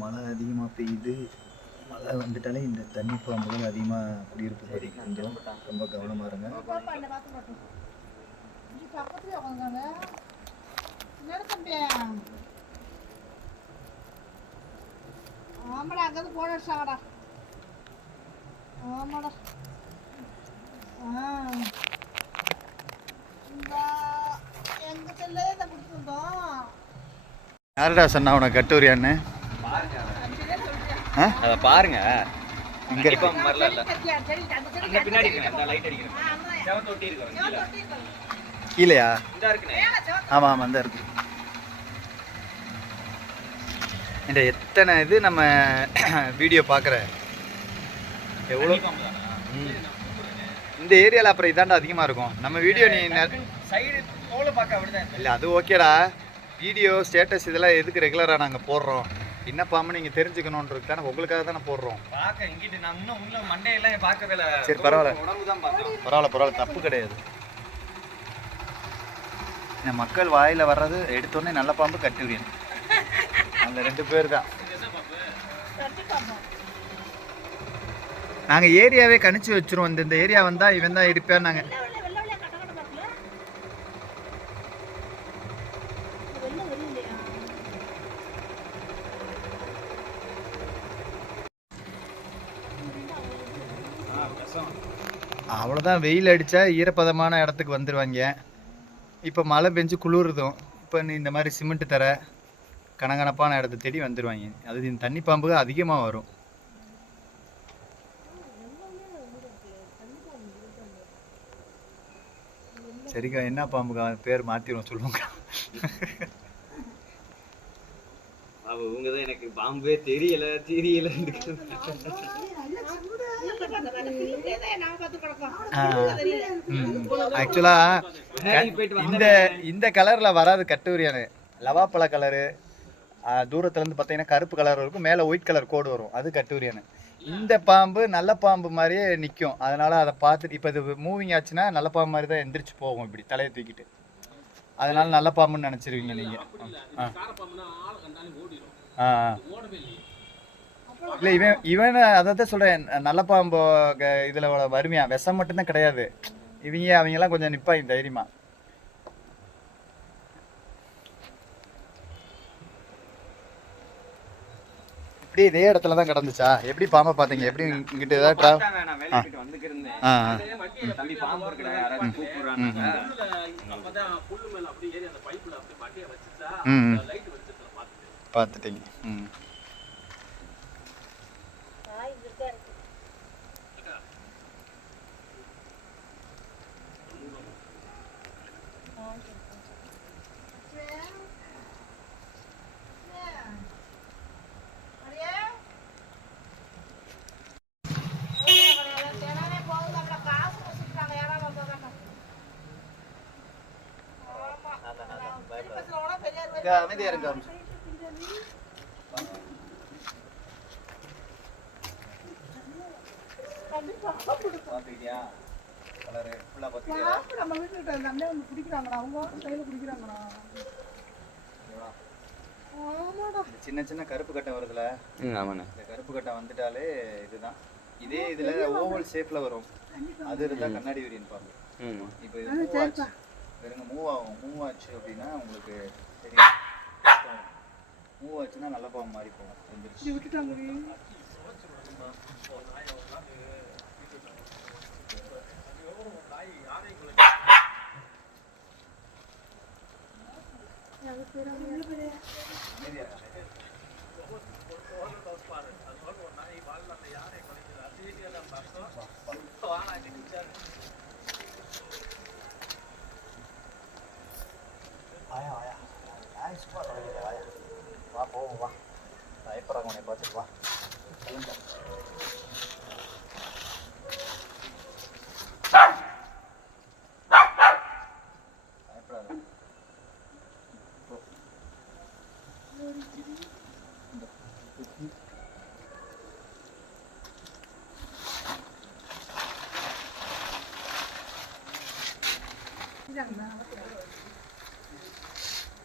மழை அதிகமாக பெய்யுது மழை வந்துட்டாலே இந்த தண்ணி பாம்புகள் அதிகமாக குடியிருப்பு பகுதி கொஞ்சம் ரொம்ப கவனமாக இருங்க. ஆமாடா அங்கேருந்து போட அடிச்சாங்கடா ஆமாடா. ஆ. யாருடா சொன்னா உனக்கு கட்டூரியான்னு? அதை பாருங்க. இங்க இருக்கு. மாதிரிலாம் இல்ல அந்த அங்க பின்னாடி இருக்கிறேன் இந்த லைட் அடிக்கிறேன் கீழே. தொட்டி இருக்கு. கீழேயா? இந்த இருக்குண்ணே. மேலே செவத்து ஆமாம் ஆமாம் இந்த இருக்கு. இந்த எத்தனை இது நம்ம வீடியோ பார்க்குற எவ்வளோ? இந்த ஏரியாவில் அப்புறம் இதாண்டா அதிகமாக இருக்கும். நம்ம வீடியோ நீ சைடு பார்க்க இல்லை அது ஓகேடா. வீடியோ ஸ்டேட்டஸ் இதெல்லாம் எதுக்கு ரெகுலராக நாங்கள் போடுறோம்? என்ன பாம்பு நீங்கள் தெரிஞ்சுக்கணுன்றது தானே. உங்களுக்காக தானே போடுறோம். பார்க்க இங்கிட்டு நான் இன்னும் உள்ள மண்டையெல்லாம் பார்க்கவே இல்லை சரி, பரவாயில்ல. உடம்பு தான் பார்த்தோம். பரவாயில்ல பரவாயில்ல தப்பு கிடையாது. இந்த மக்கள் வாயில் வர்றது எடுத்தோடனே நல்ல பாம்பு கட்டுவியன் அந்த ரெண்டு பேர் தான். கட்டி நாங்கள் ஏரியாவே கணிச்சு வச்சிருவோம். இந்த இந்த ஏரியா வந்தால் இவன் தான் இருப்பேன் நாங்கள் அவ்வளோதான் வெயில் அடித்தா ஈரப்பதமான இடத்துக்கு வந்துடுவாங்க இப்போ மழை பெஞ்சு குளிருதும். இப்போ நீ இந்த மாதிரி சிமெண்ட் தர கணக்கணப்பான இடத்த தேடி வந்துடுவாங்க அது இந்த தண்ணி பாம்பு அதிகமாக வரும். சரிக்கா என்ன பாம்புக்கா? பேர் மாற்றிடுவோம் சொல்லுவோங்க அவ தான் எனக்கு பாம்பே தெரியல தெரியல ஆக்சுவலாக இந்த இந்த கலரில் வராது கட்டுரியானு லவாப்பழ கலரு தூரத்துலேருந்து பார்த்தீங்கன்னா கருப்பு கலர் இருக்கும். மேலே ஒயிட் கலர் கோடு வரும். அது கட்டுரியானு இந்த பாம்பு நல்ல பாம்பு மாதிரியே நிற்கும் அதனால அதை பார்த்துட்டு இப்போ இது மூவிங் ஆச்சுன்னா நல்ல பாம்பு மாதிரி தான் எந்திரிச்சு போகும் இப்படி தலையை தூக்கிட்டு. அதனால நல்ல பாம்புன்னு நினச்சிருவீங்க நீங்கள் ஆ. ஆ ஆ. இல்லை இவன் இவன் அதை தான் சொல்கிறேன் நல்ல பாம்பு இதில் வறுமையா. விஷம் மட்டும்தான் கிடையாது. இவங்க அவங்கெல்லாம் கொஞ்சம் நிற்பாங்க தைரியமா. இப்படி இதே இடத்துல தான் கிடந்துச்சா? எப்படி பாம்பை பார்த்தீங்க? எப்படி இங்கிட்ட ஏதாவது ட்ரா ஆ ஆ. தம்பி அமைதியாக இருங்க கலரு நம்ம வீட்டுக்கிட்ட குடிக்கிறாங்கடா. அவங்க கையில் குடிக்கிறாங்கடா. ஆமாடா. இந்த சின்ன சின்ன கருப்பு கட்டை வருதுல? ஆமாண்ணே. இந்த கருப்பு கட்டை வந்துட்டாலே இதுதான். இதே இதில் ஓவல் ஷேப்பில் வரும். அது இருந்தால் கண்ணாடி விரியன் பாருங்க. இப்போ வெறுங்க மூவ் ஆகும். மூவ் ஆச்சு அப்படின்னா உங்களுக்கு தெரியும். மூவ் ஆச்சுன்னா நல்ல பாவம் மாறி போகும். எந்திரிச்சு விட்டுட்டாங்கடி அமைதியா இருங்க. வாயா Ini Yang banget ya.